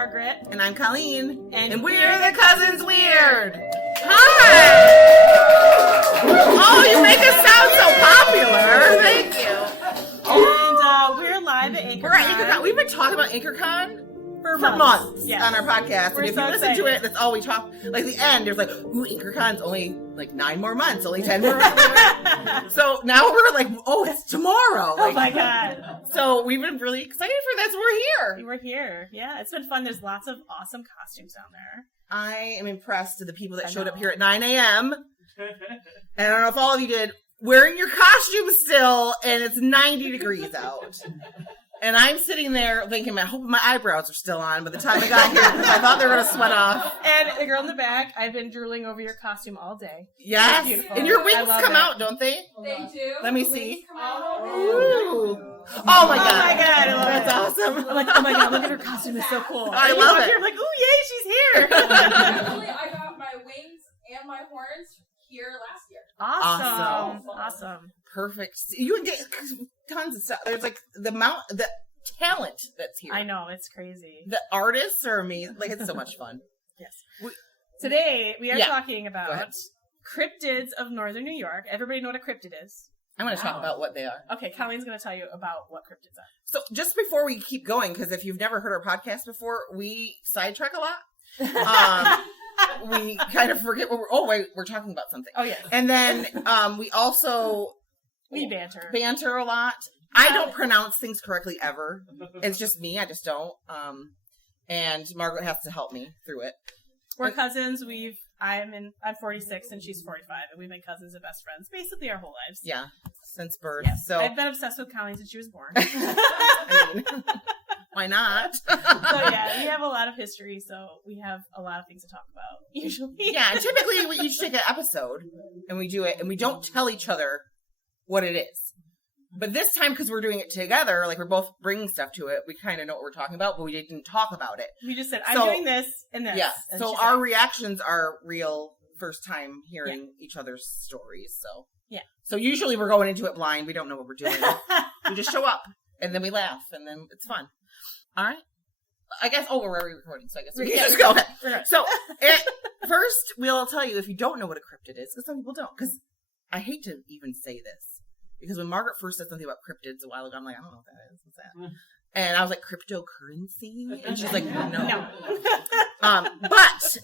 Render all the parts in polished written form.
Margaret. And I'm Colleen. And we're the Cousins Weird. Hi! Oh, you make us sound so popular. Thank you. And we're live at Anchorcon. We're at Anchorcon. We've been talking about Anchorcon for months on our podcast. We're and if so you listen to it, that's all we talk. Like the end, there's like, ooh, Anchorcon's only like 9 more months, only 10 more months. So now we're like, oh, it's tomorrow. Oh my God. So we've been really excited for this. We're here. We're here. Yeah, it's been fun. There's lots of awesome costumes down there. I am impressed to the people that showed up here at 9 a.m. And I don't know if all of you did, wearing your costume still, and it's 90 degrees out. And I'm sitting there thinking, I hope my eyebrows are still on by the time I got here, because I thought they were going to sweat off. And the girl in the back, I've been drooling over your costume all day. Yes. And your wings come out, don't they? They do. Let me see. Come out. Ooh. Oh my God. Oh my God. I love That's it. awesome. I'm like, oh my God, look at her costume. It's so cool. I And you love walk it. Here, I'm like, ooh, yay, she's here. Actually, I got my wings and my horns here last year. Awesome. Perfect. You can get tons of stuff. There's like the talent that's here. I know, it's crazy. The artists are amazing. Like, it's so much fun. Yes. Today, we are talking Go about ahead. cryptids of northern New York. Everybody know what a cryptid is? I'm going to talk about what they are. Okay, Colleen's going to tell you about what cryptids are. So just before we keep going, because if you've never heard our podcast before, we sidetrack a lot. We kind of forget what we're talking about something. Oh, yeah. And then we also... We banter. Banter a lot. I don't pronounce things correctly ever. It's just me. I just don't. And Margaret has to help me through it. We're cousins. I'm 46 and she's 45, and we've been cousins and best friends basically our whole lives. Yeah, since birth. Yes. So I've been obsessed with Colleen since she was born. I mean, why not? So yeah, we have a lot of history, so we have a lot of things to talk about usually. Yeah, and typically we each take an episode and we do it, and we don't tell each other what it is. But this time, because we're doing it together, like we're both bringing stuff to it, we kind of know what we're talking about, but we didn't talk about it. We just said, I'm doing this and this. Yeah, And so she's our like, reactions are real first time hearing each other's stories. So yeah. So usually we're going into it blind. We don't know what we're doing. We just show up, and then we laugh, and then it's fun. All right. I guess, we're already recording, so I guess we can just go ahead. So first, we'll tell you if you don't know what a cryptid is, because some people don't, because I hate to even say this. Because when Margaret first said something about cryptids a while ago, I'm like, I don't know what that is. What's that? And I was like, cryptocurrency? And she's like, no. But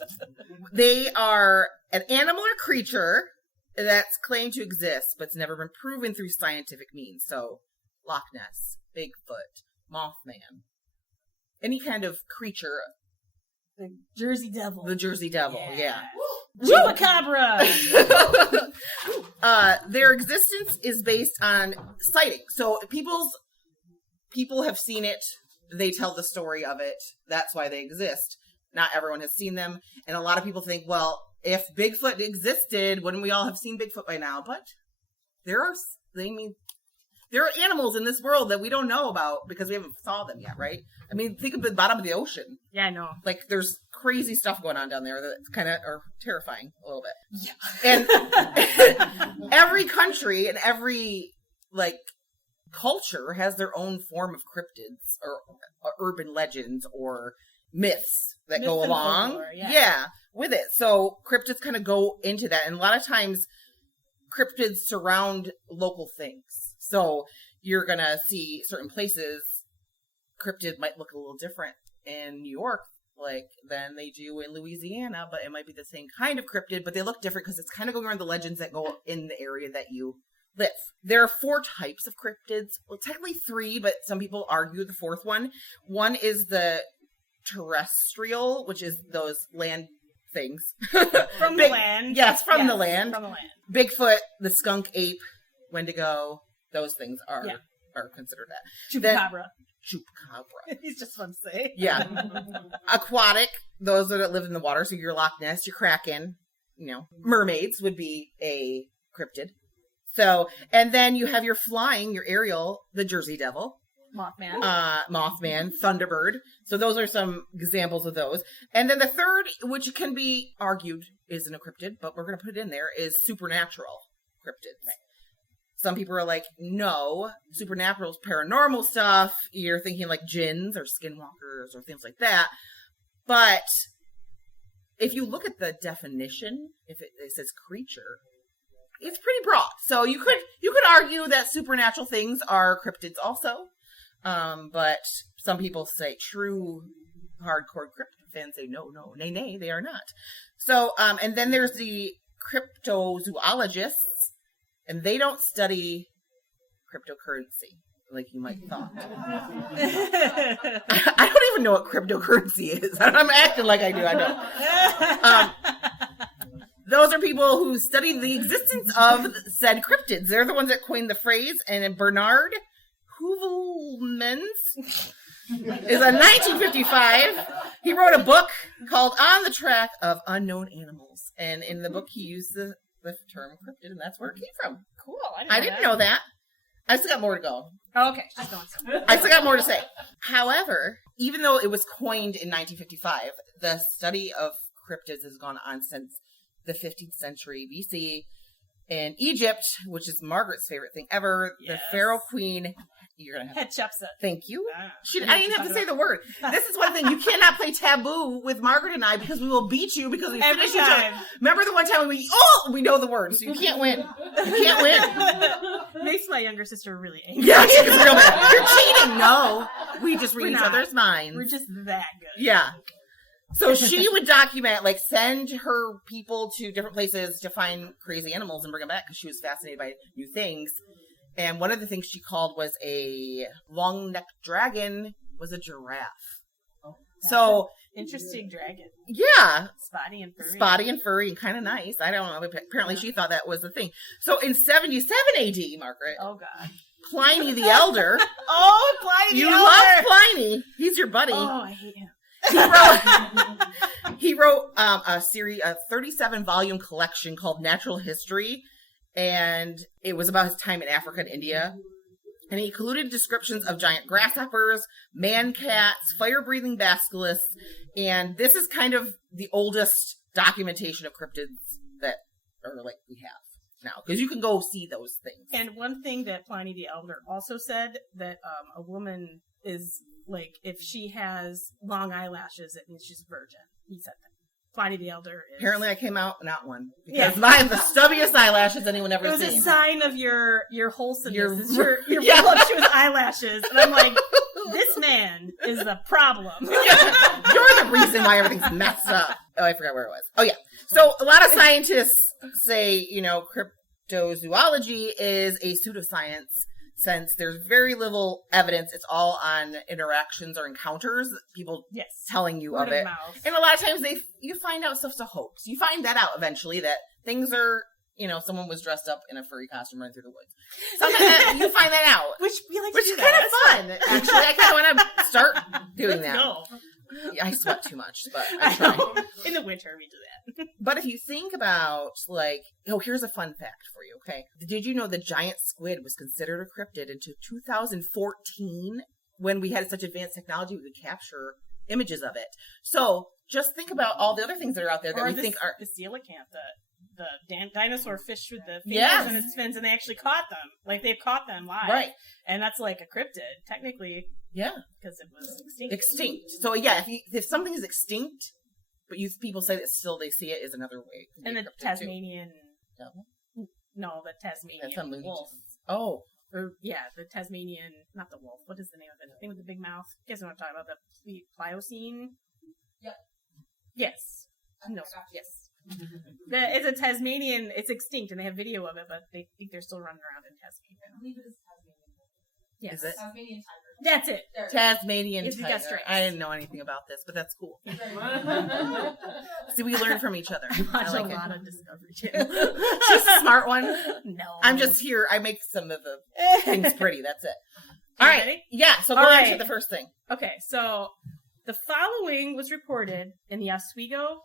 they are an animal or creature that's claimed to exist, but it's never been proven through scientific means. So, Loch Ness, Bigfoot, Mothman, any kind of creature. The Jersey Devil. The Jersey Devil, yeah. Chupacabra! Their existence is based on sighting. So people have seen it. They tell the story of it. That's why they exist. Not everyone has seen them. And a lot of people think, well, if Bigfoot existed, wouldn't we all have seen Bigfoot by now? But there are animals in this world that we don't know about because we haven't saw them yet, right? I mean, think of the bottom of the ocean. Yeah, I know. Like, there's crazy stuff going on down there that's kind of terrifying a little bit. Yeah. And every country and every, culture has their own form of cryptids or urban legends or myths that go along. Folklore, with it. So cryptids kind of go into that. And a lot of times, cryptids surround local things. So you're going to see certain places, cryptid might look a little different in New York than they do in Louisiana, but it might be the same kind of cryptid, but they look different because it's kind of going around the legends that go in the area that you live. There are 4 types of cryptids. Well, technically 3, but some people argue the 4th one. One is the terrestrial, which is those land things. From the land. Yes, from the land. From the land. Bigfoot, the skunk ape, Wendigo, those things are considered that. Chupacabra. Chupacabra. He's just fun to say. Yeah. Aquatic, those that live in the water. So your Loch Ness, your Kraken, mermaids would be a cryptid. So, and then you have your flying, your aerial, the Jersey Devil. Mothman, Thunderbird. So those are some examples of those. And then the third, which can be argued isn't a cryptid, but we're going to put it in there, is supernatural cryptids. Right. Some people are like, no, supernatural is paranormal stuff. You're thinking like jinns or skinwalkers or things like that. But if you look at the definition, if it says creature, it's pretty broad. So you could argue that supernatural things are cryptids also. But some people say true hardcore cryptid fans say no, nay, they are not. So, and then there's the cryptozoologists, and they don't study cryptocurrency like you might thought. I don't even know what cryptocurrency is. I'm acting like I do. I don't. Those are people who study the existence of said cryptids. They're the ones that coined the phrase, and Bernard Heuvelmans is a 1955. He wrote a book called On the Track of Unknown Animals. And in the book, he used the term cryptid, and that's where it came from. Cool. I didn't know that. I still got more to go. Oh, okay. Just going somewhere. I still got more to say. However, even though it was coined in 1955, the study of cryptids has gone on since the 15th century BC. In Egypt, which is Margaret's favorite thing ever, the Pharaoh Queen. You're gonna have Hatshepsut. Thank you. I didn't have to say the word. This is one thing. You cannot play taboo with Margaret and I because we will beat you because we finish each other. Remember the one time we know the word, so you can't win. You can't win. Makes my younger sister really angry. Yeah, she's real bad. You're cheating. No, we just read each other's minds. We're just that good. Yeah. So she would document, like, send her people to different places to find crazy animals and bring them back because she was fascinated by new things. And one of the things she called was a long-necked dragon was a giraffe. Oh, so interesting dragon. Yeah. Spotty and furry and kind of nice. I don't know. Apparently she thought that was the thing. So in 77 AD, Margaret. Oh, God. Pliny the Elder. Oh, Pliny the Elder. You love Pliny. He's your buddy. Oh, I hate him. He wrote a 37-volume collection called Natural History, and it was about his time in Africa and India. And he included descriptions of giant grasshoppers, man-cats, fire-breathing basilisks, and this is kind of the oldest documentation of cryptids that we have now, because you can go see those things. And one thing that Pliny the Elder also said, that a woman is, like, if she has long eyelashes, it means she's a virgin. He said that. Pliny the Elder is... Apparently I came out not one. Because I have the stubbiest eyelashes anyone ever seen. It was a sign of your wholesomeness. Your voluptuous eyelashes. And I'm like, this man is the problem. Yeah. You're the reason why everything's messed up. Oh, I forgot where it was. Oh, yeah. So a lot of scientists say, cryptozoology is a pseudoscience, since there's very little evidence. It's all on interactions or encounters, people telling you of it. Mouth. And a lot of times you find out stuff's a hoax. You find that out eventually, that things are, someone was dressed up in a furry costume running through the woods. Sometimes you find that out. Which is kind of fun. Actually, I kind of want to start doing that. Go. Yeah, I sweat too much, but I try. In the winter, we do that. But if you think about, here's a fun fact for you, okay? Did you know the giant squid was considered a cryptid until 2014, when we had such advanced technology we could capture images of it? So just think about all the other things that are out there that we think are... the coelacanth, the dinosaur fish with the fingers and its fins, and they actually caught them. Like, they've caught them live. Right. And that's like a cryptid, technically. Yeah. Because it was extinct. Extinct. So, yeah, if something is extinct, but people say that still they see it, is another way. And the Tasmanian... Devil? No, the Tasmanian wolf. Oh. Or, the Tasmanian... Not the wolf. What is the name of it? The thing with the big mouth. You guys know what I'm talking about? The Pliocene? Yep. Yes. No. Yes. It's a Tasmanian. It's extinct, and they have video of it, but they think they're still running around in Tasmania. I believe it is Tasmanian. Yes. Is it? Tasmanian tiger. That's it. Tasmanian tiger. Tiger. I didn't know anything about this, but that's cool. See, we learn from each other. I watch a lot of Discovery Channel. She's a smart one. No. I'm just here. I make some of the things pretty. That's it. All right. Ready? Yeah, so go on to the first thing. Okay, so the following was reported in the Oswego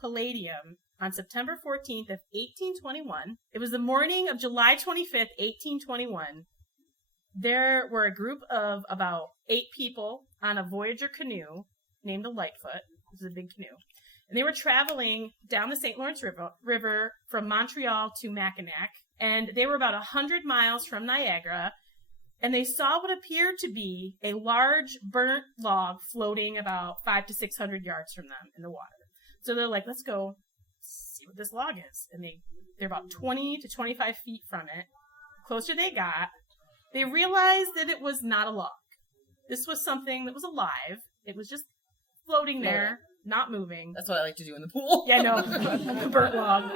Palladium on September 14th of 1821. It was the morning of July 25th, 1821. There were a group of about 8 people on a Voyager canoe named the Lightfoot. It was a big canoe. And they were traveling down the St. Lawrence River from Montreal to Mackinac. And they were about 100 miles from Niagara. and they saw what appeared to be a large burnt log floating about 500 to 600 yards from them in the water. So they're like, let's go see what this log is. And they're about 20 to 25 feet from it. The closer they got, they realized that it was not a log. This was something that was alive. It was just floating there, not moving. That's what I like to do in the pool. Yeah, no, the burnt log.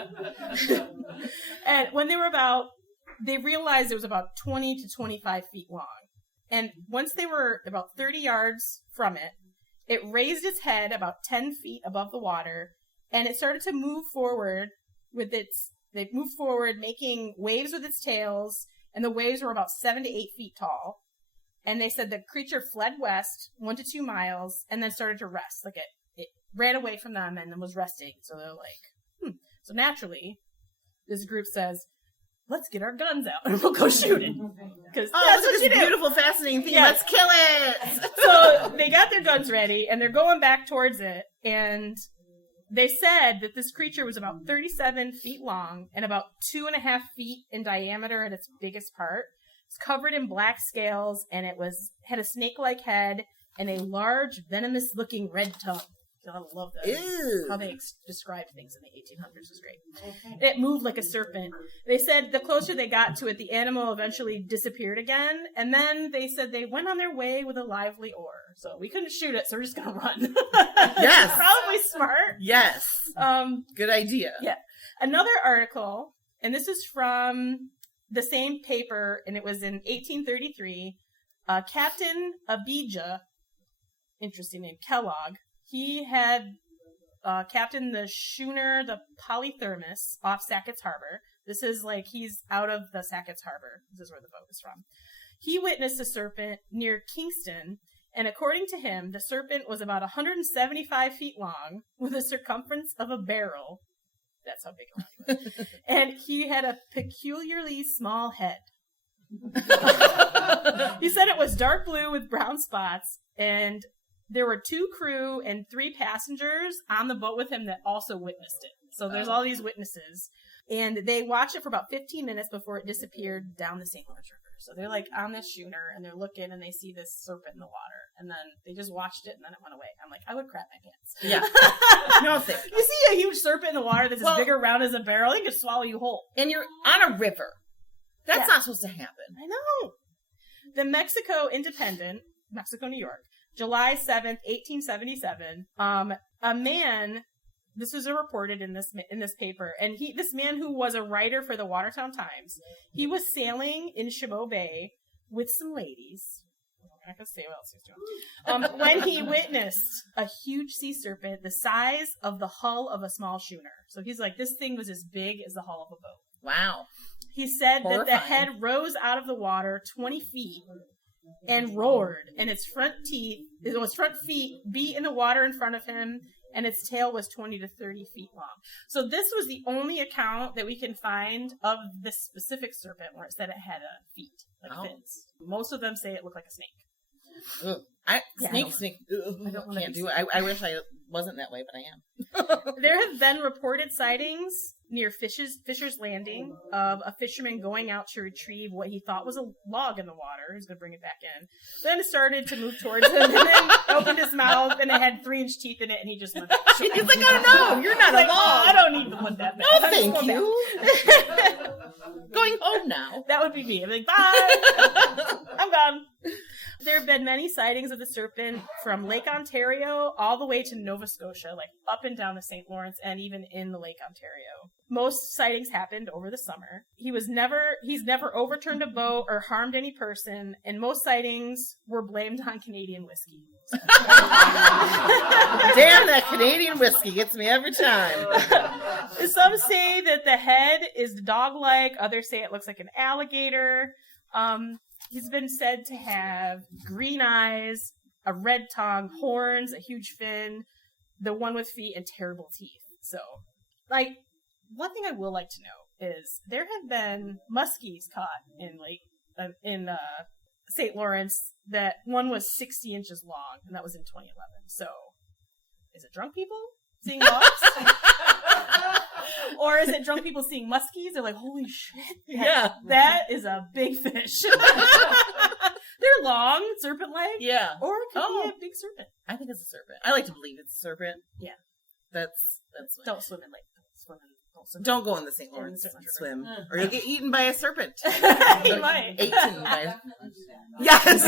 And when they realized it was about 20 to 25 feet long. And once they were about 30 yards from it, it raised its head about 10 feet above the water, and it started to move forward they moved forward, making waves with its tails, and the waves were about 7 to 8 feet tall. And they said the creature fled west 1 to 2 miles and then started to rest. Like it ran away from them and then was resting. So they're like, So naturally, this group says, let's get our guns out and we'll go shoot it. Because that's what you do. Beautiful, fascinating thing. Yes. Let's kill it. So they got their guns ready and they're going back towards it. And they said that this creature was about 37 feet long and about 2.5 feet in diameter at its biggest part. It's covered in black scales, and it had a snake-like head and a large, venomous-looking red tongue. I love that. Ew. How they described things in the 1800s was great. It moved like a serpent. They said the closer they got to it, the animal eventually disappeared again. And then they said they went on their way with a lively oar. So we couldn't shoot it, so we're just going to run. Yes. Probably smart. Yes. Good idea. Yeah. Another article, and this is from the same paper, and it was in 1833. Captain Abijah, interesting name, Kellogg, he had captained the schooner, the Polythermos, off Sackett's Harbor. This is like he's out of the Sackett's Harbor. This is where the boat is from. He witnessed a serpent near Kingston, and according to him, the serpent was about 175 feet long with a circumference of a barrel. That's how big it was. And he had a peculiarly small head. He said it was dark blue with brown spots, and there were 2 crew and 3 passengers on the boat with him that also witnessed it. So there's all these witnesses. And they watched it for about 15 minutes before it disappeared down the St. Lawrence River. So they're like on this schooner and they're looking and they see this serpent in the water. And then they just watched it and then it went away. I'm like, I would crap my pants. Yeah. No thanks. You see a huge serpent in the water that's as big around as a barrel, it could swallow you whole. And you're on a river. That's not supposed to happen. I know. The Mexico Independent, Mexico, New York, July 7th, 1877, a man, this was reported in this paper, and this man who was a writer for the Watertown Times, he was sailing in Chameau Bay with some ladies. I'm not going to say what else he was doing. When he witnessed a huge sea serpent the size of the hull of a small schooner. So he's like, this thing was as big as the hull of a boat. Wow. He said Horrifying. that the head rose out of the water 20 feet and roared, and its front feet beat in the water in front of him, and its tail was 20 to 30 feet long. So this was the only account that we can find of this specific serpent where it said it had feet, like fins. Most of them say it looked like a snake. Ugh. Snake. Ugh, I don't can't do it. I wish I wasn't that way, but I am. There have been reported sightings near Fisher's Landing of a fisherman going out to retrieve what he thought was a log in the water. He's going to bring it back in. Then it started to move towards him and then opened his mouth and it had 3-inch teeth in it and he just went. He's like, oh no, you're not a log. Oh, I don't need to look that bad. No, thank you. Going home now. That would be me. I'm like, bye. I'm gone. There have been many sightings of the serpent from Lake Ontario all the way to Nova Scotia, like up and down the St. Lawrence and even in the Lake Ontario. Most sightings happened over the summer. He's never overturned a boat or harmed any person, and most sightings were blamed on Canadian whiskey. Damn, that Canadian whiskey gets me every time. Some say that the head is dog-like. Others say it looks like an alligator. He's been said to have green eyes, a red tongue, horns, a huge fin, the one with feet, and terrible teeth. So, like, one thing I will like to know is there have been muskies caught in St. Lawrence that one was 60 inches long, and that was in 2011. So, is it drunk people seeing logs? Or is it drunk people seeing muskies? They're like, holy shit. Yeah. That is a big fish. They're long, serpent-like. Yeah. Or it could be a big serpent. I think it's a serpent. I like to believe it's a serpent. Yeah. That's Don't swim in lake. Don't go in the St. Lawrence swim, or you'll get eaten by a serpent. You might. 18 by. Definitely do that. Yes.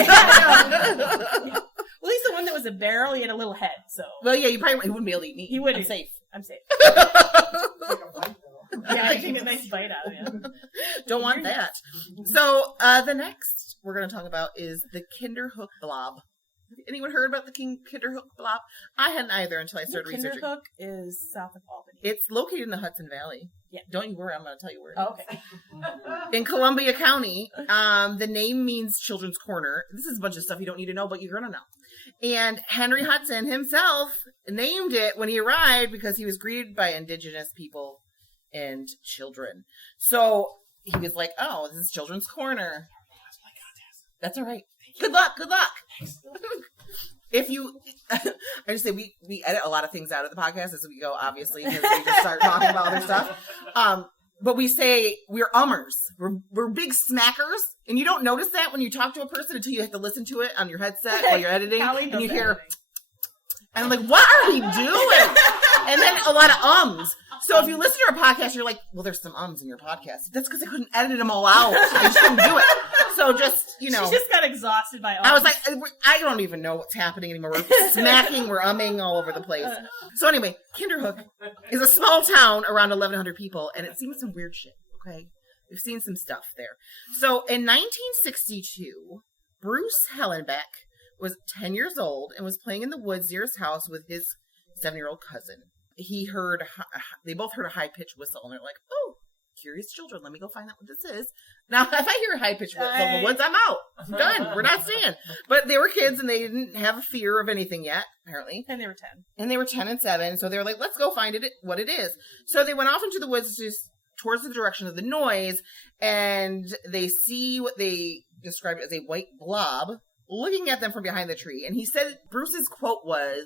Well, he's the one that was a barrel. He had a little head, so. Well, yeah, he wouldn't be able to eat me. He wouldn't. I'm safe. I'm safe. Take a bite, though. Yeah, I take a nice bite out of him. Don't want that. So, the next we're going to talk about is the Kinderhook Blob. Anyone heard about the Kinderhook Blob? I hadn't either until I started researching. Kinderhook is south of Albany. It's located in the Hudson Valley. Yeah. Don't you worry, I'm going to tell you where it Oh, is. okay. In Columbia County. The name means Children's Corner. This is a bunch of stuff you don't need to know, but you're going to know. And Henry Hudson himself named it when he arrived because he was greeted by indigenous people and children. So he was like, oh, this is Children's Corner. That's all right. Good luck. Good luck. If you, I just say we edit a lot of things out of the podcast as we go, obviously, because we just start talking about other stuff. But we say we're ummers. We're big smackers, and you don't notice that when you talk to a person until you have to listen to it on your headset while you're editing, and you hear, and I'm like, what are we doing? And then a lot of ums. So if you listen to our podcast, you're like, well, there's some ums in your podcast. That's because I couldn't edit them all out. I just couldn't do it. So just, you know. She just got exhausted by ums. I was like, I don't even know what's happening anymore. We're smacking, we're umming all over the place. So anyway, Kinderhook is a small town around 1,100 people, and it's seen some weird shit, okay? We've seen some stuff there. So in 1962, Bruce Hellenbeck was 10 years old and was playing in the woods near his house with his 7-year-old cousin. They both heard a high-pitched whistle, and they're like, oh, curious children, let me go find out what this is. Now, if I hear a high-pitched whistle in the woods, I'm out. I'm done. We're not staying. But they were kids, and they didn't have a fear of anything yet, apparently. And they were 10. And they were 10 and 7, so they were like, let's go find what it is. So they went off into the woods towards the direction of the noise, and they see what they described as a white blob looking at them from behind the tree. And he said, Bruce's quote was,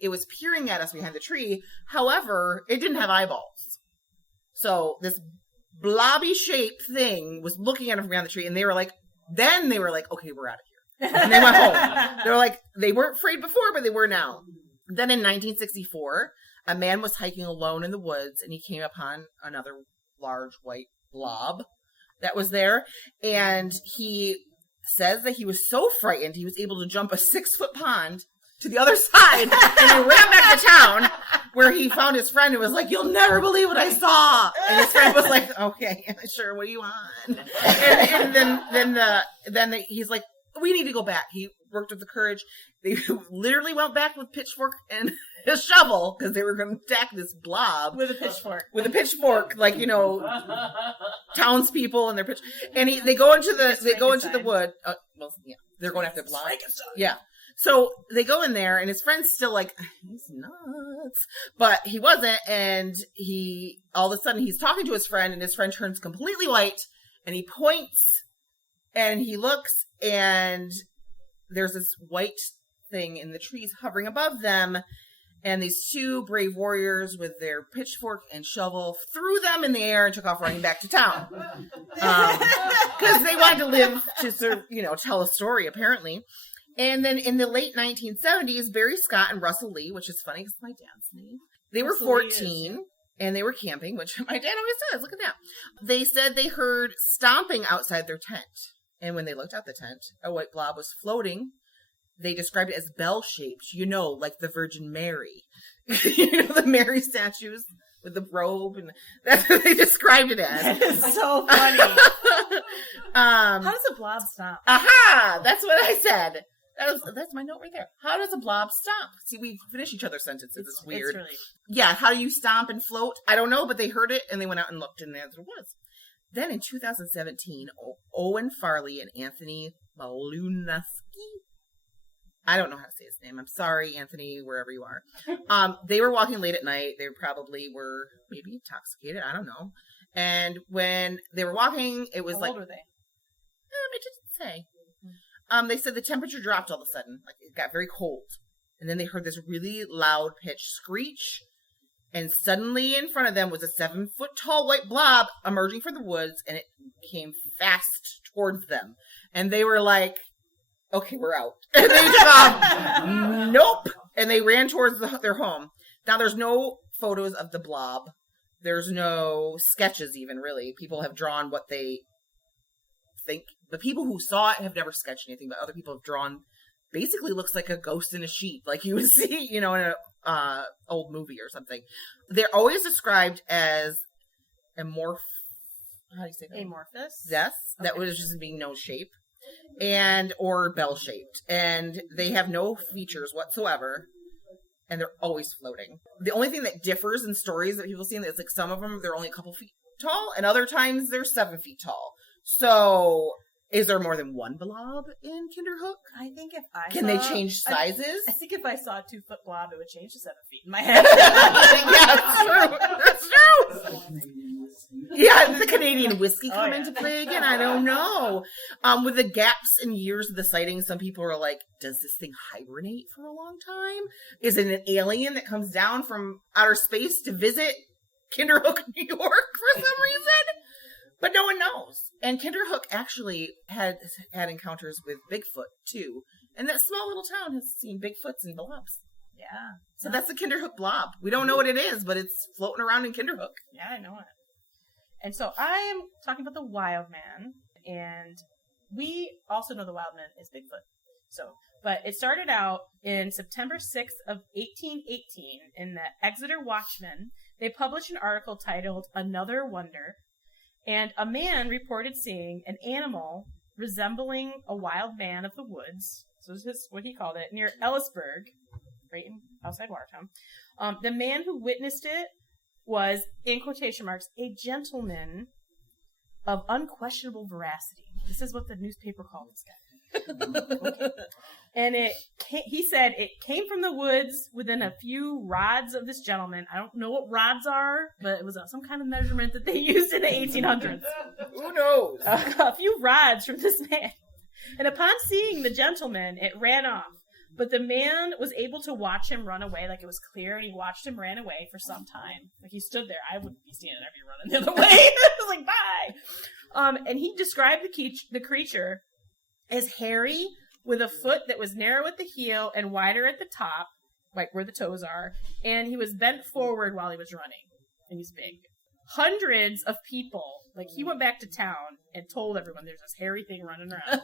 it was peering at us behind the tree. However, it didn't have eyeballs. So this blobby shaped thing was looking at them from behind the tree, and they were like, okay, we're out of here. And they went home. They were like, they weren't afraid before, but they were now. Then in 1964, a man was hiking alone in the woods, and he came upon another large white blob that was there. And he says that he was so frightened, he was able to jump a 6-foot pond to the other side, and he ran back to town, where he found his friend and was like, you'll never believe what I saw. And his friend was like, okay, sure, what do you want? And then he's like, we need to go back. He worked with the courage. They literally went back with pitchfork and a shovel, because they were going to attack this blob. With a pitchfork. With a pitchfork, like, you know, townspeople and their pitch. And they go into the wood. Well, yeah, they're going after the blob. Yeah. So they go in there, and his friend's still like, he's nuts. But he wasn't, and all of a sudden, he's talking to his friend, and his friend turns completely white, and he points, and he looks, and there's this white thing in the trees hovering above them, and these two brave warriors with their pitchfork and shovel threw them in the air and took off running back to town. Because they wanted to live to tell a story, apparently. And then in the late 1970s, Barry Scott and Russell Lee, which is funny because it's my dad's name, they were 14 and they were camping, which my dad always says, look at that. They said they heard stomping outside their tent. And when they looked out the tent, a white blob was floating. They described it as bell-shaped, like the Virgin Mary. The Mary statues with the robe, and that's what they described it as. That is so funny. How does a blob stop? Aha! That's what I said. That's my note right there. How does a blob stomp? See, we finish each other's sentences. It's weird. It's really... Yeah, how do you stomp and float? I don't know, but they heard it, and they went out and looked, and the answer was. Then in 2017, Owen Farley and Anthony Malunaski, I don't know how to say his name. I'm sorry, Anthony, wherever you are. They were walking late at night. They probably were maybe intoxicated. I don't know. And when they were walking, it was How like... old were they? It didn't say. They said the temperature dropped all of a sudden. Like, it got very cold. And then they heard this really loud pitch screech. And suddenly in front of them was a 7-foot tall white blob emerging from the woods. And it came fast towards them. And they were like, okay, we're out. And they took off. Nope. And they ran towards their home. Now, there's no photos of the blob. There's no sketches even, really. People have drawn what they think. The people who saw it have never sketched anything, but other people have drawn, basically looks like a ghost in a sheet, like you would see, in a old movie or something. They're always described as how do you say that? Amorphous? Yes. Okay. That was just being nose shaped or bell shaped. And they have no features whatsoever. And they're always floating. The only thing that differs in stories that people see is like some of them, they're only a couple feet tall, and other times they're 7 feet tall. So, is there more than one blob in Kinderhook? I think if I Can they change sizes? I think if I saw a 2-foot blob, it would change to 7 feet in my head. Yeah, that's true. Yeah, the Canadian whiskey come into play again? I don't know. With the gaps in years of the sighting, some people are like, does this thing hibernate for a long time? Is it an alien that comes down from outer space to visit Kinderhook, New York for some reason? But no one knows. And Kinderhook actually had encounters with Bigfoot, too. And that small little town has seen Bigfoots and blobs. Yeah. So that's the Kinderhook Blob. We don't know what it is, but it's floating around in Kinderhook. Yeah, I know it. And so I am talking about the wild man, and we also know the wild man is Bigfoot. But it started out in September 6th of 1818 in the Exeter Watchman. They published an article titled Another Wonder, and a man reported seeing an animal resembling a wild man of the woods. So this is what he called it, near Ellisburg, right outside Watertown. The man who witnessed it was, in quotation marks, a gentleman of unquestionable veracity. This is what the newspaper called this guy. Okay. And he said it came from the woods within a few rods of this gentleman. I don't know what rods are, but it was some kind of measurement that they used in the 1800s. Who knows? A few rods from this man. And upon seeing the gentleman, it ran off. But the man was able to watch him run away, like it was clear, and he watched him ran away for some time. Like he stood there. I wouldn't be standing there, I'd be running the other way. I was like, bye. And he described the creature as hairy, with a foot that was narrow at the heel and wider at the top, like where the toes are, and he was bent forward while he was running, and he's big. Hundreds of people, like he went back to town and told everyone there's this hairy thing running around.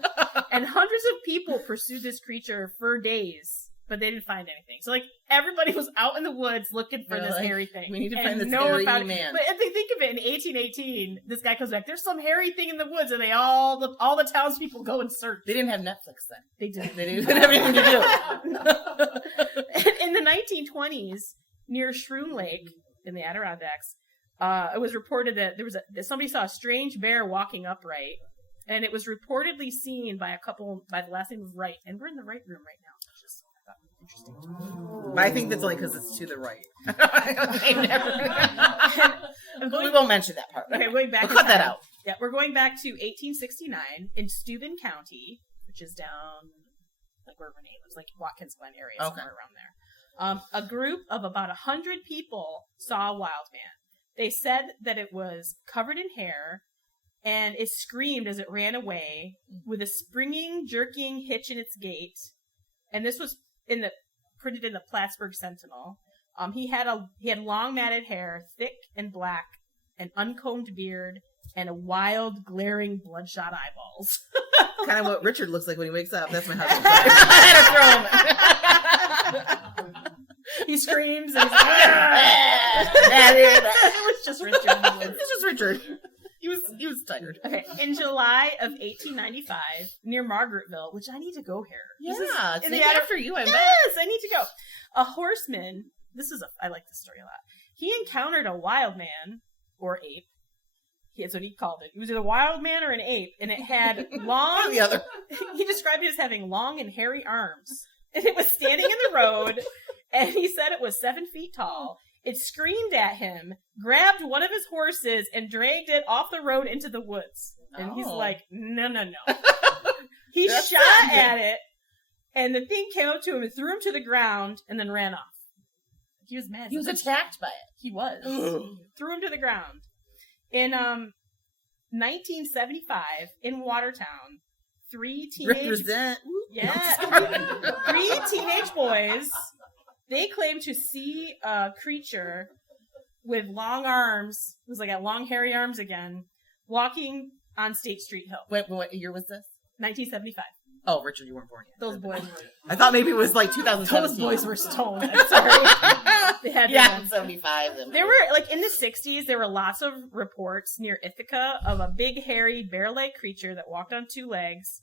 And hundreds of people pursued this creature for days, but they didn't find anything. So like everybody was out in the woods looking for this hairy thing. We need to find this hairy man. But if they think of it, in 1818, this guy comes back, there's some hairy thing in the woods, and all the townspeople go and search. They didn't have Netflix then. They didn't. They didn't have anything to do. In the 1920s, near Shroom Lake in the Adirondacks, it was reported that somebody saw a strange bear walking upright, and it was reportedly seen by a couple by the last name of Wright, and we're in the Wright room right now. Interesting. But I think that's only because it's to the right. We won't mention that part. Okay, going back. We'll cut that out. Yeah, we're going back to 1869 in Steuben County, which is down like where Renee lives, like Watkins Glen area, somewhere around there. A group of about 100 people saw a wild man. They said that it was covered in hair, and it screamed as it ran away with a springing, jerking hitch in its gait. And this was printed in the Plattsburgh Sentinel. He had long matted hair, thick and black, an uncombed beard, and a wild, glaring, bloodshot eyeballs. Kind of what Richard looks like when he wakes up. That's my husband. I had to throw him. He screams and he's like, it was just Richard. It was just Richard. He was tired. Okay. In July of 1895, near Margaretville, which I need to go here. Yeah, it's named after you, I bet. Yes, I need to go. A horseman, I like this story a lot. He encountered a wild man, or ape. That's what he called it. It was either a wild man or an ape, and it had long... Or the other. He described it as having long and hairy arms. And it was standing in the road, and he said it was 7 feet tall. It screamed at him, grabbed one of his horses, and dragged it off the road into the woods. And he's like, no. He shot at it, and the thing came up to him and threw him to the ground, and then ran off. He was mad. He was attacked by it. He was. Threw him to the ground. In 1975, in Watertown, three teenage Represent. three teenage boys. They claimed to see a creature with long arms. It was like long hairy arms again, walking on State Street Hill. Wait, what year was this? 1975. Oh, Richard, you weren't born yet. Those boys were. I thought maybe it was like 2017. Those boys were stoned. I'm sorry. They had 75. There were, like, in the 60s, there were lots of reports near Ithaca of a big, hairy, bear-like creature that walked on two legs.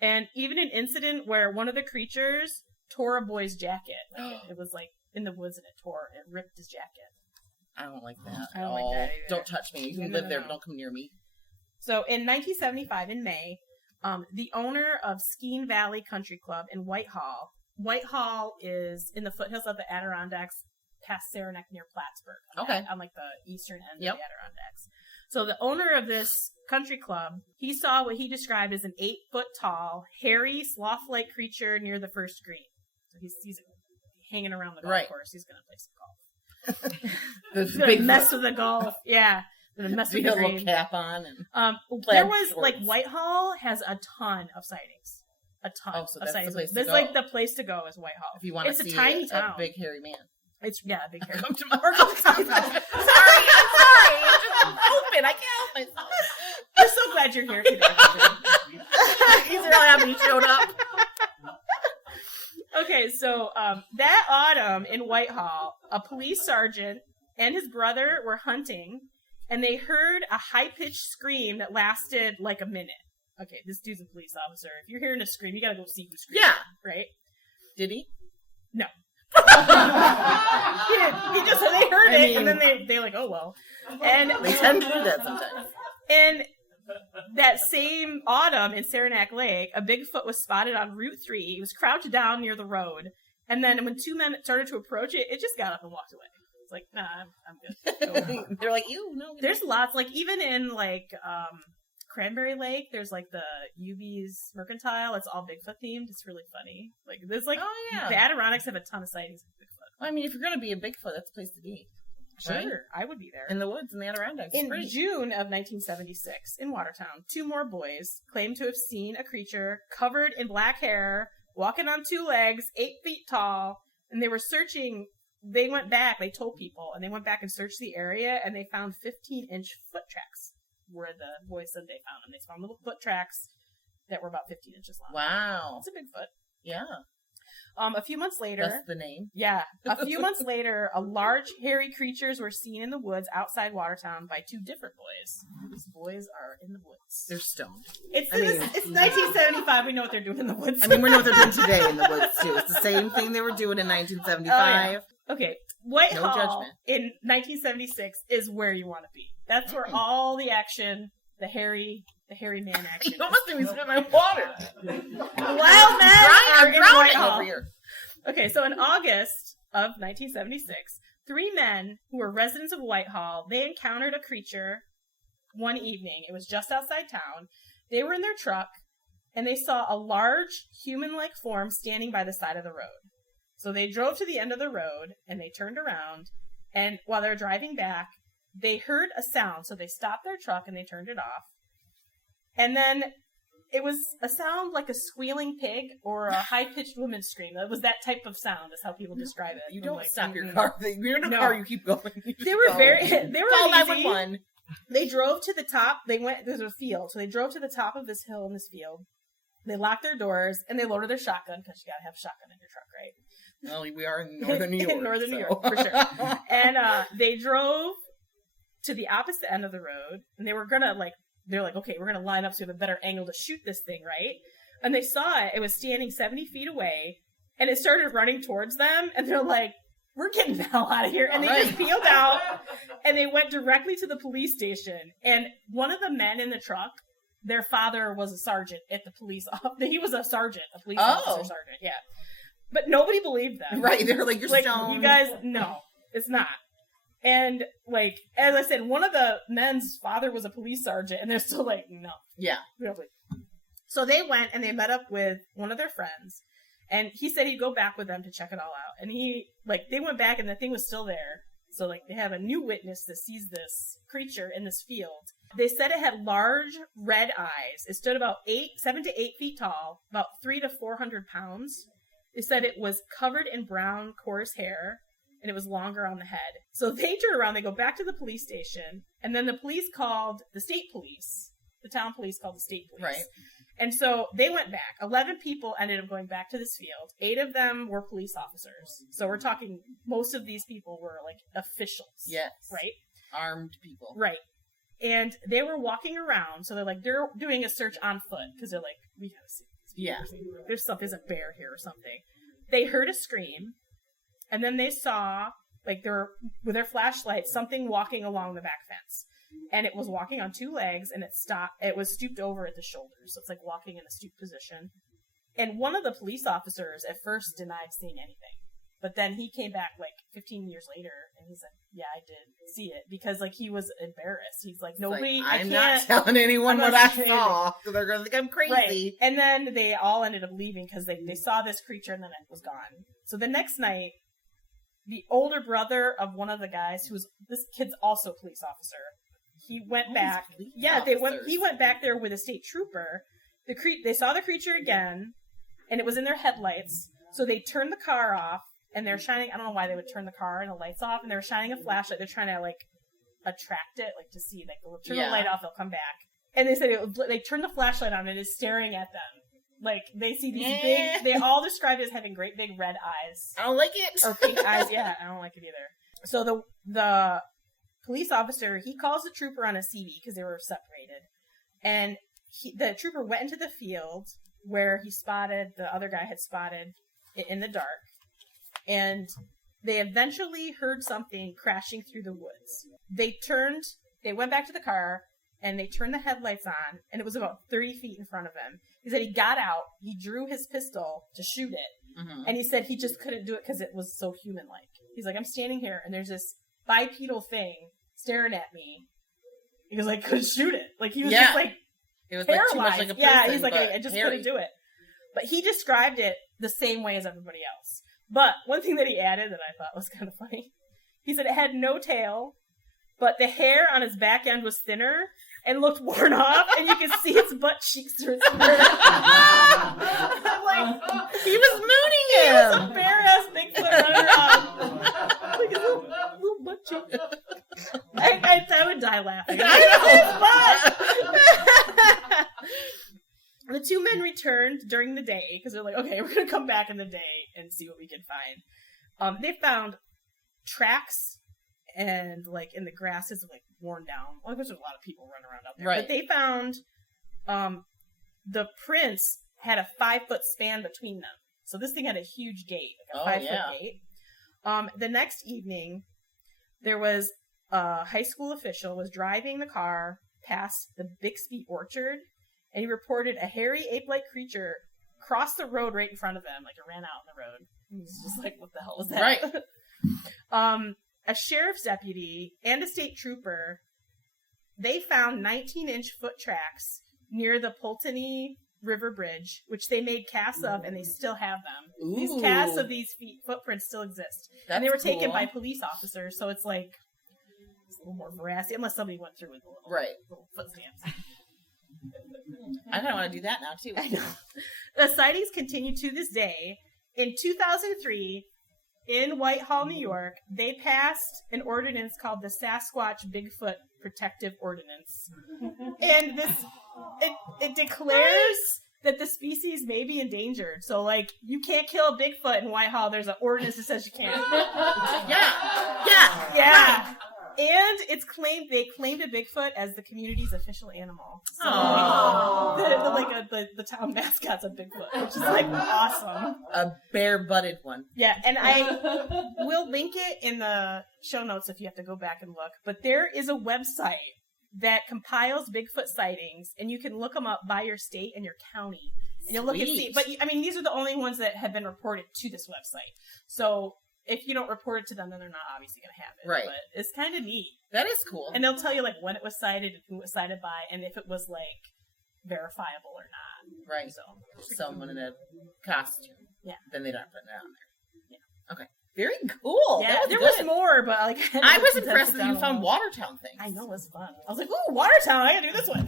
And even an incident where one of the creatures tore a boy's jacket. Like, it was, like, in the woods and it ripped his jacket. I don't like that. I don't like that either. Don't touch me. You can live there, but don't come near me. So, in 1975, in May, the owner of Skeene Valley Country Club in Whitehall is in the foothills of the Adirondacks past Saranac near Plattsburgh. Okay. On like the eastern end of the Adirondacks. So the owner of this country club, he saw what he described as an 8-foot tall, hairy, sloth-like creature near the first green. So he's hanging around the golf course. He's going to play some golf. He's going to mess with the golf. Yeah. Gonna mess with the green. A little cap on. And there was, shorts. Like, Whitehall has a ton of sightings. A ton of sightings. This is like the place to go is Whitehall. If you want to see a tiny town. A big hairy man. It's, a big hairy man. Come to my sorry. I'm sorry. I'm just open. I can't help myself. I'm so glad you're here today. He's really happy you showed up. Okay, so that autumn in Whitehall, a police sergeant and his brother were hunting, and they heard a high-pitched scream that lasted like a minute. Okay, this dude's a police officer. If you're hearing a scream, you gotta go see who screamed. Yeah. Right? Did he? No. He just, they heard it, and then they like, oh, well. And they tend to do that sometimes. And that same autumn in Saranac Lake, a Bigfoot was spotted on Route 3. He was crouched down near the road. And then when two men started to approach it, it just got up and walked away. It's like, nah, I'm good. They're like, ew, no. There's lots, like, even in, like, Cranberry Lake, there's, like, the UB's Mercantile. It's all Bigfoot themed. It's really funny. Like, there's, like, the Adirondacks have a ton of sightings of Bigfoot. Well, I mean, if you're going to be a Bigfoot, that's the place to be. Sure, right? I would be there. In the woods, in the Adirondacks. In June of 1976, in Watertown, two more boys claimed to have seen a creature covered in black hair, walking on two legs, 8 feet tall, and they were searching. They went back, they told people, and they went back and searched the area, and they found 15-inch foot tracks where the boys said they found them. They found little foot tracks that were about 15 inches long. Wow. It's a Bigfoot. Yeah. A few months later... That's the name. Yeah. A few months later, a large, hairy creatures were seen in the woods outside Watertown by two different boys. These boys are in the woods. They're stoned. It's 1975. We know what they're doing in the woods. I mean, we know what they're doing today in the woods, too. It's the same thing they were doing in 1975. Oh, yeah. Okay. Whitehall no judgment. In 1976 is where you want to be. That's where all the action, the hairy man action. You almost made me spit my water. Wild men are in Whitehall. Over here. Okay, so in August of 1976, 3 men who were residents of Whitehall, they encountered a creature one evening. It was just outside town. They were in their truck, and they saw a large human-like form standing by the side of the road. So they drove to the end of the road, and they turned around, and while they're driving back, they heard a sound. So they stopped their truck, and they turned it off. And then it was a sound like a squealing pig or a high-pitched woman's scream. It was that type of sound, is how people describe it. You don't stop your car. You're in a car, you keep going. They were call easy. 911. They drove to the top. There's a field. So they drove to the top of this hill in this field. They locked their doors, and they loaded their shotgun, because you gotta have a shotgun in your truck, right? Well, we are in northern New York. In northern New York, for sure. And they drove to the opposite end of the road, and they were gonna, like, they're like, okay, we're going to line up so we have a better angle to shoot this thing, right? And they saw it. It was standing 70 feet away, and it started running towards them, and they're like, we're getting the hell out of here. And they just peeled out, and they went directly to the police station. And one of the men in the truck, their father was a sergeant at the police office. He was a sergeant, a police officer sergeant, yeah. But nobody believed them. Right, they were like, you're stoned. You guys, no, it's not. And, like, as I said, one of the men's father was a police sergeant, and they're still like, no. Yeah. Really. So they went, and they met up with one of their friends, and he said he'd go back with them to check it all out. And they went back, and the thing was still there. So, like, they have a new witness that sees this creature in this field. They said it had large red eyes. It stood about 7 to 8 feet tall, about 300 to 400 pounds. They said it was covered in brown, coarse hair, and it was longer on the head. So they turn around, they go back to the police station, and then the police called the state police. The town police called the state police. Right. And so they went back. 11 people ended up going back to this field. 8 of them were police officers. So we're talking, most of these people were like officials. Yes. Right? Armed people. Right. And they were walking around. So they're doing a search on foot because they're like, we gotta see. Yeah. There's a bear here or something. They heard a scream. And then they saw, like, with their flashlight, something walking along the back fence. And it was walking on 2 legs, and it was stooped over at the shoulders. So it's like walking in a stooped position. And one of the police officers at first denied seeing anything. But then he came back like 15 years later, and he's like, yeah, I did see it. Because like he was embarrassed. He's like, nobody, like, I'm not telling anyone what I saw. They're going to think I'm crazy. Right. And then they all ended up leaving because they saw this creature and then it was gone. So the next night, the older brother of one of the guys, this kid's also a police officer, he went back. Yeah, he went back there with a state trooper. They saw the creature again, and it was in their headlights. So they turned the car off, and they're shining. I don't know why they would turn the car and the lights off, and they were shining a flashlight. They're trying to like attract it, like to see. Like they'll turn the light off, they'll come back. And they said they turned the flashlight on, and it's staring at them. Like they see these big. They all described it as having great big red eyes. I don't like it. Or pink eyes. Yeah, I don't like it either. So the police officer, he calls the trooper on a CB because they were separated, and the trooper went into the field where the other guy had spotted it in the dark, and they eventually heard something crashing through the woods. They went back to the car, and they turned the headlights on, and it was about 30 feet in front of him. He said he got out, he drew his pistol to shoot it, and he said he just couldn't do it because it was so human-like. He's like, I'm standing here, and there's this bipedal thing staring at me. He was like, couldn't shoot it. Like, he was just like, it was paralyzed. Like too much like a person, yeah, he's like, I just couldn't do it. But he described it the same way as everybody else. But one thing that he added that I thought was kind of funny, he said it had no tail, but the hair on his back end was thinner and looked worn off, and you could see its butt cheeks through its hair. Like, he was mooning him. He was a bare-ass Bigfoot running around. Like his little butt cheek. I would die laughing. The 2 men returned during the day because they're like, okay, we're going to come back in the day and see what we can find. They found tracks and like in the grass is like worn down. Well, there's a lot of people running around out there. Right. But they found the prints had a 5-foot span between them. So this thing had a huge gate, like a 5-foot gate. The next evening, there was a high school official was driving the car past the Bixby Orchard, and he reported a hairy ape-like creature crossed the road right in front of him, like it ran out on the road. He was just like, what the hell was that? Right. A sheriff's deputy and a state trooper, they found 19-inch foot tracks near the Pulteney River Bridge, which they made casts of, and they still have them. Ooh. These casts of these footprints still exist. And they were taken by police officers, so it's like it's a little more veracity, unless somebody went through with a little foot stamps. I kind of want to do that now, too. I know. The sightings continue to this day. In 2003, in Whitehall, New York, they passed an ordinance called the Sasquatch Bigfoot Protective Ordinance. And it declares that the species may be endangered. So, like, you can't kill a Bigfoot in Whitehall. There's an ordinance that says you can't. Yeah. And they claimed a Bigfoot as the community's official animal. So the town mascot's a Bigfoot, which is like awesome. A bare-butted one. Yeah, and I will link it in the show notes if you have to go back and look. But there is a website that compiles Bigfoot sightings, and you can look them up by your state and your county. And you'll look and see. But I mean, these are the only ones that have been reported to this website. So if you don't report it to them, then they're not obviously going to have it. Right. But it's kind of neat. That is cool. And they'll tell you, like, when it was sighted and who it was sighted by, and if it was, like, verifiable or not. Right. So someone in a costume. Yeah. Then they don't put it on there. Yeah. Okay. Very cool. Yeah, there good. was more, but like I was impressed that you found Watertown things. I know, it was fun. I was like, ooh, Watertown, I gotta do this one.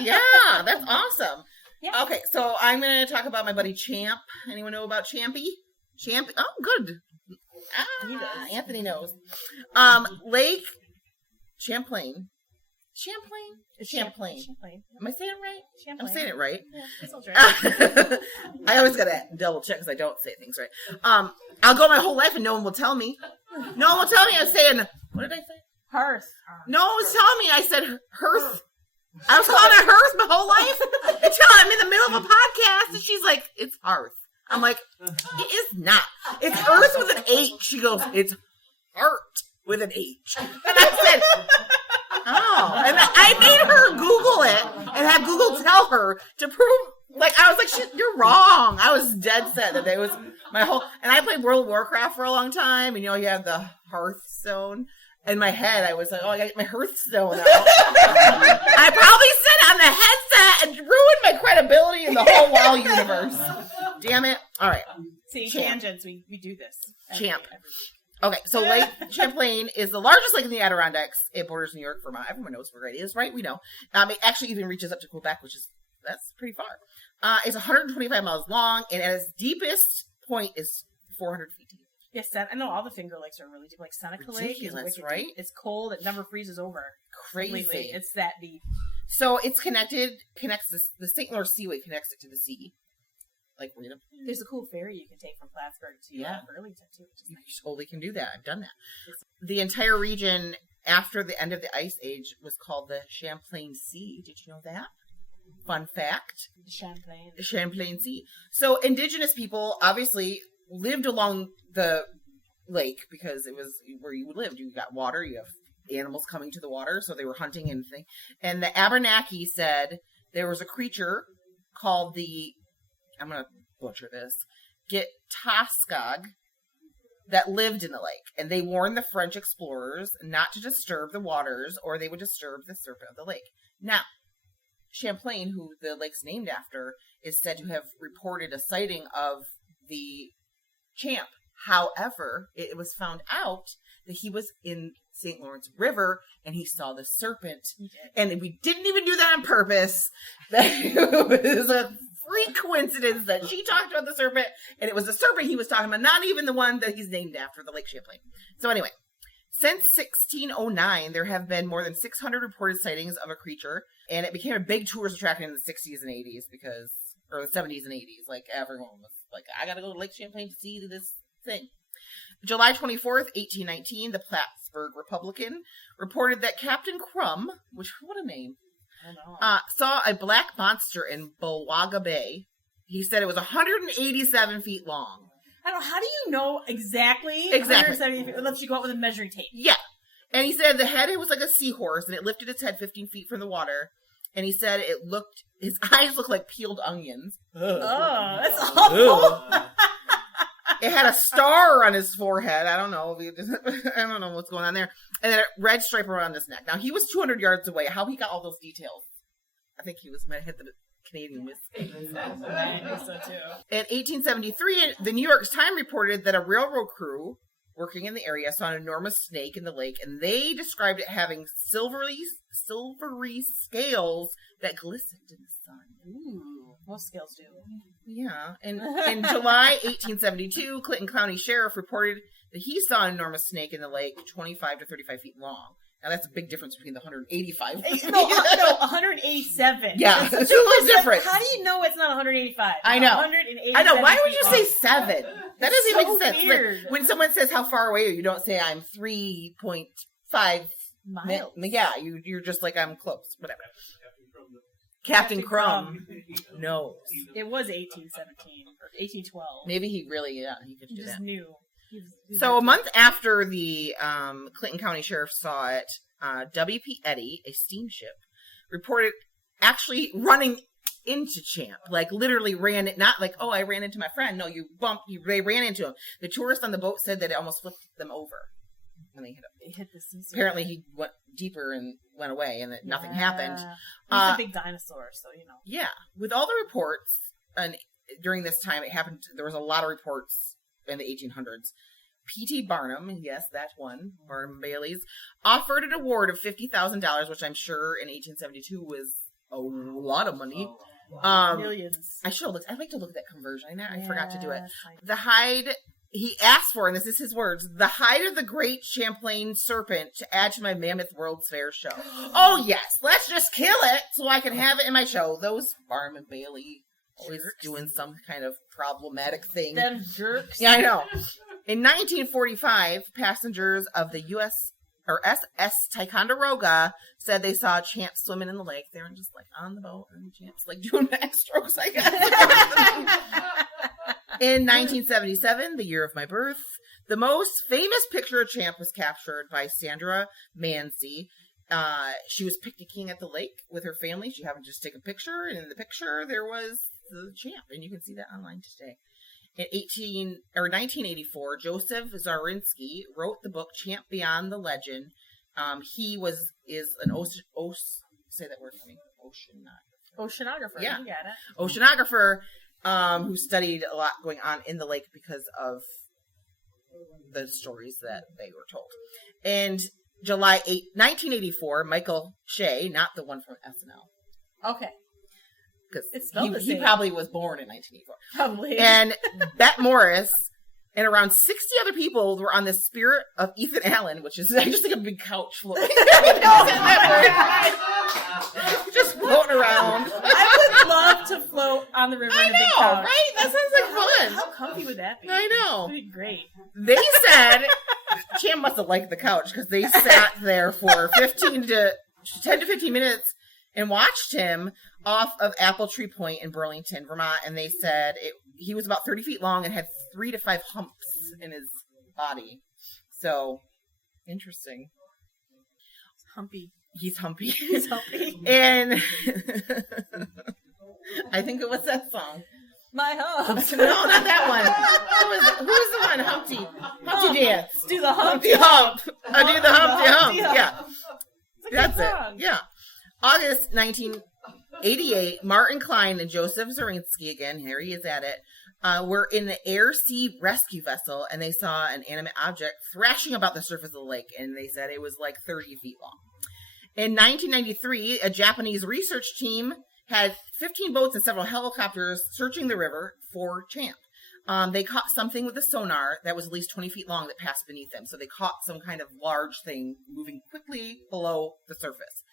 Yeah, that's awesome. Yeah. Okay, so I'm going to talk about my buddy Champ. Anyone know about Champy? Champ? Oh, good. He does. Anthony knows. Lake Champlain. Champlain. Am I saying it right? Champlain. I'm saying it right. Yeah, that sounds right. I always gotta double check because I don't say things right. I'll go my whole life and no one will tell me. No one will tell me. I was saying, what did I say? Hearth. No one was telling me. I said hearth. I was calling it hearth my whole life until I'm in the middle of a podcast and she's like, it's hearth. I'm like, it is not. It's earth with an H. She goes, it's heart with an H. And I said, oh. And I made her Google it and had Google tell her to prove, like, I was like, shit, you're wrong. I was dead set that it was my whole, and I played World of Warcraft for a long time, and you know, you have the Hearthstone. In my head, I was like, oh, I got my Hearthstone out. I probably said it on the headset and ruined my credibility in the whole WoW universe. Damn it. All right. See, Champ. tangents, we do this. Champ. Okay, so Lake Champlain is the largest lake in the Adirondacks. It borders New York, Vermont. Everyone knows where it is, right? We know. It actually even reaches up to Quebec, that's pretty far. It's 125 miles long, and at its deepest point is 400 feet deep. Yes, I know all the Finger Lakes are really deep. Like Seneca Lake is Ridiculous, wicked right? deep. It's cold. It never freezes over. Crazy. Completely. It's that deep. So it's connects the St. Lawrence Seaway connects it to the sea. Like, you know, There's a cool ferry you can take from Plattsburgh to Burlington, too. Which is you nice. totally can do that. I've done that. The entire region after the end of the Ice Age was called the Champlain Sea. Did you know that? Fun fact. Champlain. The Champlain Sea. So indigenous people obviously lived along the lake because it was where you lived. You got water, you have animals coming to the water, so they were hunting and thing. And the Abenaki said there was a creature called I'm going to butcher this, Gitaskag, that lived in the lake. And they warned the French explorers not to disturb the waters or they would disturb the serpent of the lake. Now, Champlain, who the lake's named after, is said to have reported a sighting of the Champ. However, it was found out that he was in St. Lawrence River and he saw the serpent. And we didn't even do that on purpose. It was a freak coincidence that she talked about the serpent and it was the serpent he was talking about, not even the one that he's named after, the Lake Champlain. So anyway, since 1609, there have been more than 600 reported sightings of a creature, and it became a big tourist attraction in the 60s and 80s or the 70s and 80s. Like, everyone was like, I gotta go to Lake Champlain to see this thing. July 24th, 1819, the Plattsburgh Republican reported that Captain Crumb, what a name, I don't know. saw a black monster in Bulwaga Bay. He said it was 187 feet long. I don't know. How do you know exactly? 170 feet, unless you go out with a measuring tape. Yeah. And he said the head, it was like a seahorse, and it lifted its head 15 feet from the water. And he said his eyes looked like peeled onions. Oh, that's awful. It had a star on his forehead. I don't know. I don't know what's going on there. And then a red stripe around his neck. Now, he was 200 yards away. How he got all those details? I think he might have hit the Canadian whiskey. I think so, too. In 1873, the New York Times reported that a railroad crew working in the area saw an enormous snake in the lake, and they described it having silvery scales that glistened in the sun. Ooh, most scales do. Yeah. And in July 1872, Clinton County Sheriff reported that he saw an enormous snake in the lake, 25 to 35 feet long. Now, that's a big difference between the 185. No, 187. Yeah, it's a little different. How do you know it's not 185? I know. 187 I know. Why would feet you long. say 7? That doesn't so make sense. weird. Like, when someone says, how far away are you? You don't say, I'm 3.5 miles? Yeah, you're just like, I'm close. Whatever. Captain Crumb. No. It was 1817 or 1812. Maybe he could He do just that. knew. So a month after the Clinton County Sheriff saw it, W.P. Eddy, a steamship, reported actually running into Champ. Like, literally ran it, not like, oh, I ran into my friend. No, they ran into him. The tourists on the boat said that it almost flipped them over when they hit him. It hit the sea. Apparently he went deeper and went away and that nothing happened. He's a big dinosaur, so you know. Yeah. With all the reports, and during this time it happened, there was a lot of reports in the 1800s. P.T. Barnum, yes, that one, Barnum Bailey's, offered an award of $50,000, which I'm sure in 1872 was a lot of money. Millions. I should have looked. I'd like to look at that conversion. I forgot to do it. Yes, The hide he asked for, and this is his words, the hide of the great Champlain serpent to add to my Mammoth World's Fair show. Oh, yes. Let's just kill it so I can have it in my show. Those Barnum and Bailey always doing some kind of problematic thing. Them jerks. Yeah, I know. In 1945, passengers of the SS Ticonderoga said they saw Champ swimming in the lake. They were just like on the boat and Champ's like doing backstrokes, I guess. In 1977, the year of my birth, the most famous picture of Champ was captured by Sandra Mancy. She was picnicking at the lake with her family. She happened to just take a picture, and in the picture there was the Champ, and you can see that online today. In 1984, Joseph Zarinsky wrote the book Champ Beyond the Legend. He is an say that word for me. Oceanographer. Yeah. You got it. Oceanographer who studied a lot going on in the lake because of the stories that they were told. And July 8, 1984, Michael Shea, not the one from SNL. Okay. Because he probably was born in 1984. Probably. And Bette Morris and around 60 other people were on the Spirit of Ethan Allen, which is, I just think, a big couch floating. Just floating around. I would love to float on the river in a big couch. Right? That sounds like fun. How comfy would that be? I know. That'd be great. They said Champ must have liked the couch because they sat there for 10 to 15 minutes and watched him off of Apple Tree Point in Burlington, Vermont. And they said he was about 30 feet long and had 3 to 5 humps in his body. So, interesting. Humpy. He's humpy. He's humpy. And I think it was that song. My humps. No, not that one. Who was the one? Humpty Dance. Do the Humpty Hump. I do the Humpty Hump. Yeah. That's song. it. Yeah. August 1988, Martin Klein and Joseph Zarinsky, again, here he is at it, were in the air-sea rescue vessel, and they saw an animate object thrashing about the surface of the lake, and they said it was like 30 feet long. In 1993, a Japanese research team had 15 boats and several helicopters searching the river for Champ. They caught something with a sonar that was at least 20 feet long that passed beneath them. So they caught some kind of large thing moving quickly below the surface.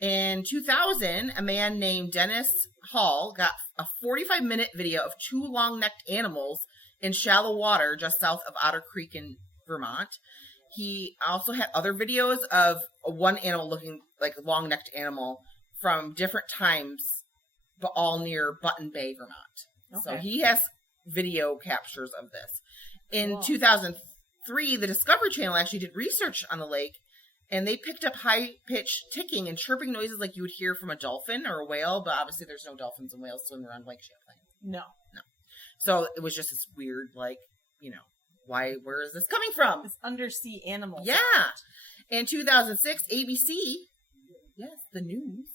In 2000, a man named Dennis Hall got a 45-minute video of 2 long-necked animals in shallow water just south of Otter Creek in Vermont. He also had other videos of one animal looking like a long-necked animal from different times, but all near Button Bay, Vermont. Okay. So he has video captures of this. In 2003, the Discovery Channel actually did research on the lake, and they picked up high-pitched ticking and chirping noises like you would hear from a dolphin or a whale, but obviously there's no dolphins and whales swimming around Lake Champlain. No. So it was just this weird, where is this coming from? This undersea animal. Yeah. Sound. In 2006, ABC, yes, the news,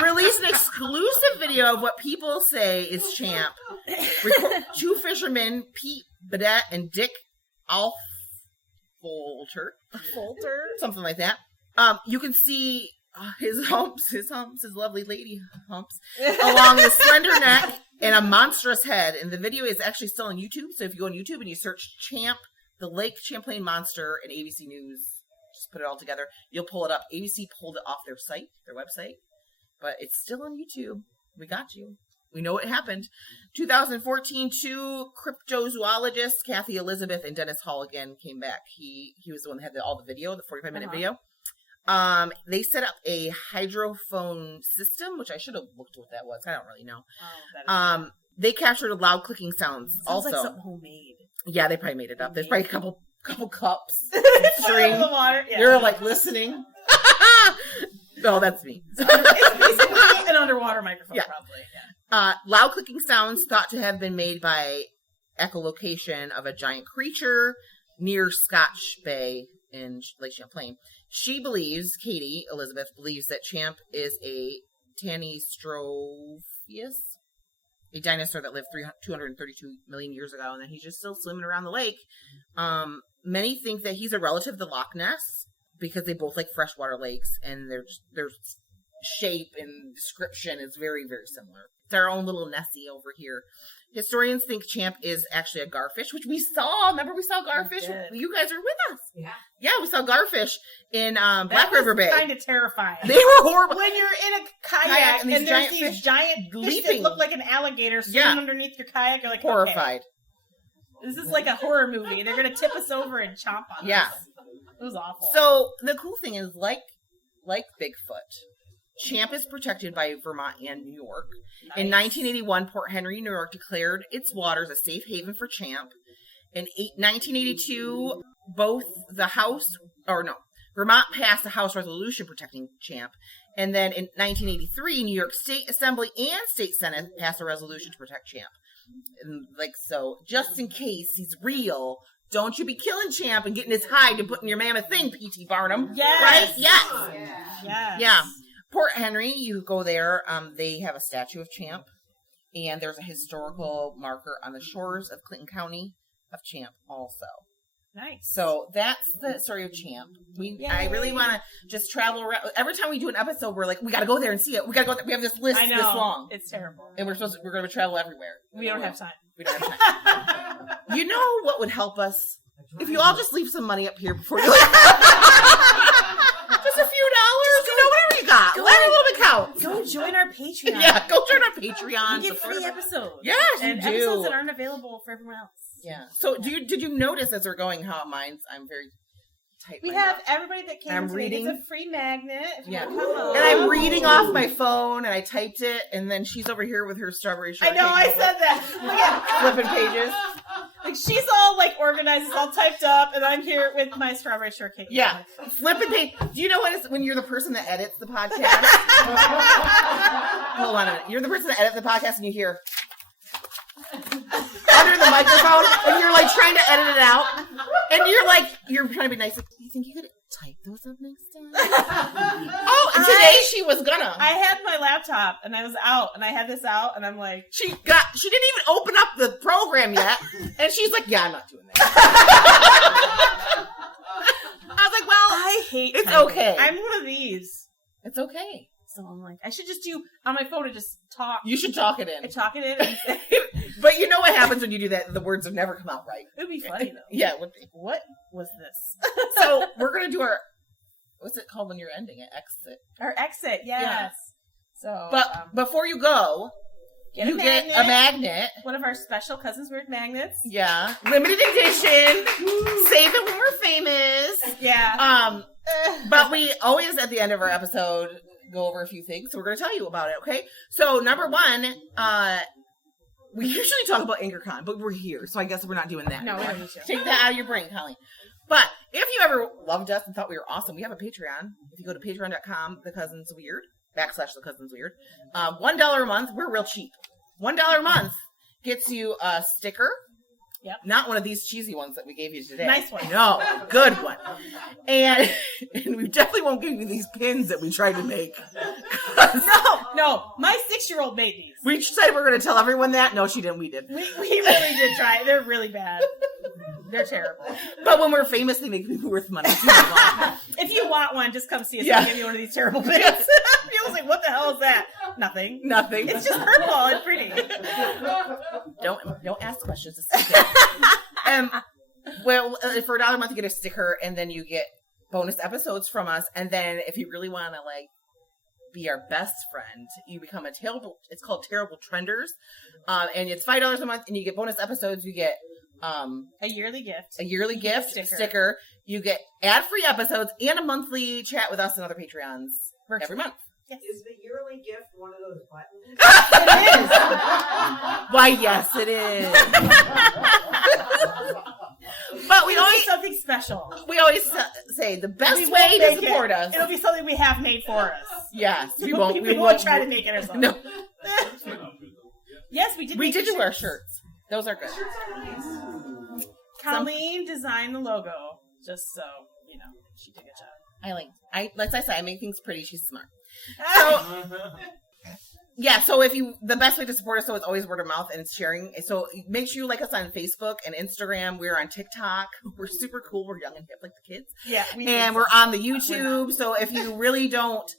released an exclusive video of what people say is Champ. 2 fishermen, Pete Badette and Dick Folter, something like that. You can see his humps, his lovely lady humps, along his slender neck and a monstrous head. And the video is actually still on YouTube. So if you go on YouTube and you search Champ, the Lake Champlain Monster, and ABC News, just put it all together, you'll pull it up. ABC pulled it off their website, but it's still on YouTube. We got you. We know what happened. 2014, 2 cryptozoologists, Kathy Elizabeth and Dennis Hall, again came back. He was the one that had all the video, the 45-minute video. They set up a hydrophone system, which I should have looked what that was. I don't really know. They captured loud clicking sounds. Sounds also like something homemade. Yeah, they probably made it up. There's probably a couple cups, string. The water. Yeah. You're like listening. No, that's me. It's basically an underwater microphone, probably. Yeah. Loud clicking sounds thought to have been made by echolocation of a giant creature near Scotch Bay in Lake Champlain. She believes, Katie Elizabeth believes that Champ is a Tanistropheus. a dinosaur that lived 232 million years ago, and that he's just still swimming around the lake. Many think that he's a relative to Loch Ness because they both like freshwater lakes, and their shape and description is very, very similar. It's our own little Nessie over here. Historians think Champ is actually a garfish, which we saw. Remember we saw garfish? You guys were with us. Yeah. Yeah, we saw garfish in Black River Bay. Kind of terrifying. They were horrible. When you're in a kayak and there's these giant fish that look like an alligator swimming underneath your kayak, you're like, horrified. Okay, this is like a horror movie. They're going to tip us over and chomp on us. It was awful. So the cool thing is, like Bigfoot, Champ is protected by Vermont and New York. Nice. In 1981, Port Henry, New York declared its waters a safe haven for Champ. In 1982, Vermont passed a House resolution protecting Champ. And then in 1983, New York State Assembly and State Senate passed a resolution to protect Champ. And so, just in case he's real, don't you be killing Champ and getting his hide and putting your mammoth thing, P.T. Barnum. Yes. Right? Yes. Yes. Yeah. Port Henry, you go there, they have a statue of Champ, and there's a historical marker on the shores of Clinton County of Champ also. Nice. So that's the story of Champ. I really want to just travel around. Every time we do an episode, we're like, we got to go there and see it. We got to go there. We have this list this long. It's terrible. And we're going to travel everywhere. We don't have time. We don't have time. You know what would help us? If you all just leave some money up here before you leave. Just a few dollars. Whatever you got. Let a little bit count. Go join our Patreon. Yeah, go join our Patreon. You get free episodes. Yes, and you do. Episodes that aren't available for everyone else. Yeah. So did you notice as we're going how I'm very tight. We have everybody that came today reading. gets a free magnet. If you Yeah. want to come on. And I'm reading off my phone and I typed it, and then she's over here with her strawberry shortcake. I know, I said that. Look at flipping pages. Like she's all like organized, it's all typed up, and I'm here with my strawberry shortcake. Yeah, flipping page. Do you know what it's when you're the person that edits the podcast? Hold on a minute. You're the person that edits the podcast, and you hear under the microphone, and you're like trying to edit it out, and you're trying to be nice. Like, you think you could type those up next time? Today she was gonna. I had my laptop and I was out, and I had this out, and I'm like, she didn't even open up the program yet, and she's like, yeah, I'm not doing that. I was like, well, I hate it's typing. okay. I'm one of these. It's okay. So I'm like, I should just do on my phone and just talk. You should talk it in. I talk it in. But you know what happens when you do that? The words have never come out right. It would be funny though. Yeah, it would be. What was this? So we're gonna do what's it called when you're ending it? Exit. Our exit, yes. Yeah. So, but before you go, get a magnet. One of our special Cousins Weird magnets. Yeah, limited edition. Save it when we're famous. Yeah. But we always at the end of our episode go over a few things, so we're going to tell you about it, okay? So, number one, we usually talk about Anchorcon, but we're here, so I guess we're not doing that. No, we don't need to. Take that out of your brain, Holly. But if you ever loved us and thought we were awesome, we have a Patreon. If you go to patreon.com, thecousinsweird, /thecousinsweird, $1 a month, we're real cheap. $1 a month gets you a sticker. Yep. Not one of these cheesy ones that we gave you today. Nice one. No, good one. And we definitely won't give you these pins that we tried to make. No, my 6-year-old made these. We said we were going to tell everyone that. No, she didn't. We did. We really did try. They're really bad. They're terrible. But when we're famous, they make me worth money. If you want one, just come see us. I'll give you one of these terrible pins. I was like, what the hell is that? Nothing. It's just purple and pretty. Don't ask questions. Well, for $1 a month, you get a sticker, and then you get bonus episodes from us. And then if you really want to be our best friend, you become it's called Terrible Trenders. And it's $5 a month, and you get bonus episodes. You get a yearly gift. Sticker. You get ad-free episodes and a monthly chat with us and other Patreons every month. Yes. Is the yearly gift one of those buttons? It is. Why, yes, it is. But we always something special. We always say the best way to support us. It'll be something we have made for us. Yes, we won't. We won't try to make it ourselves. No. Yes, we did. We did do our shirts. Those are good. Colleen designed the logo, just so you know, she did a good job. Like I said, I make things pretty. She's smart. So Yeah, so the best way to support us, so it's always word of mouth and sharing. So make sure you like us on Facebook and Instagram. We're on TikTok. We're super cool. We're young and hip like the kids. Yeah. And we're on the YouTube. So if you really don't,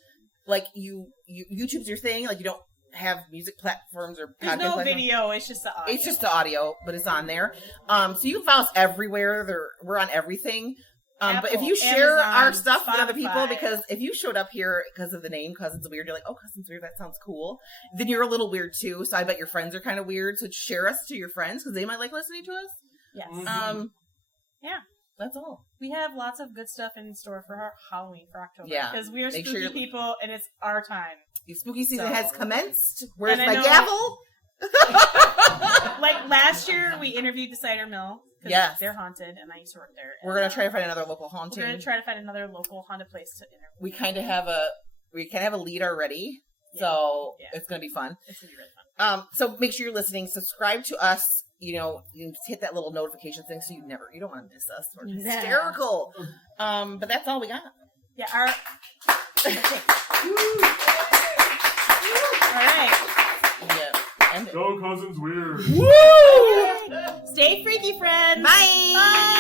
like, YouTube's your thing, like you don't have music platforms or there's podcast no platforms. video, it's just the audio. It's just the audio, but it's on there. So you can follow us everywhere. We're on everything. But if you share Amazon, our stuff with other people, Spotify. because if you showed up here because of the name Cousins Weird, you're like, oh, Cousins Weird, that sounds cool. Then you're a little weird too. So I bet your friends are kind of weird. So share us to your friends because they might like listening to us. Yes. Yeah, that's all. We have lots of good stuff in store for our Halloween for October. Yeah. Because we are Make spooky sure people and it's our time. The spooky season So- has commenced. Where's And I my know- gavel? Like last year, we interviewed the Cider Mill. 'Cause Yes. they're haunted, and I used to work there. We're gonna try to find another local We're haunting. gonna try to find another local haunted place to interview. We kind of have a lead already, Yeah. so Yeah. it's gonna be fun. It's gonna be really fun. So make sure you're listening. Subscribe to us. You know, you hit that little notification thing so you don't want to miss us. We're Yeah. hysterical. But that's all we got. Yeah. All right. Yeah. End it. Go Cousins Weird. Woo! Stay freaky, friends. Bye. Bye.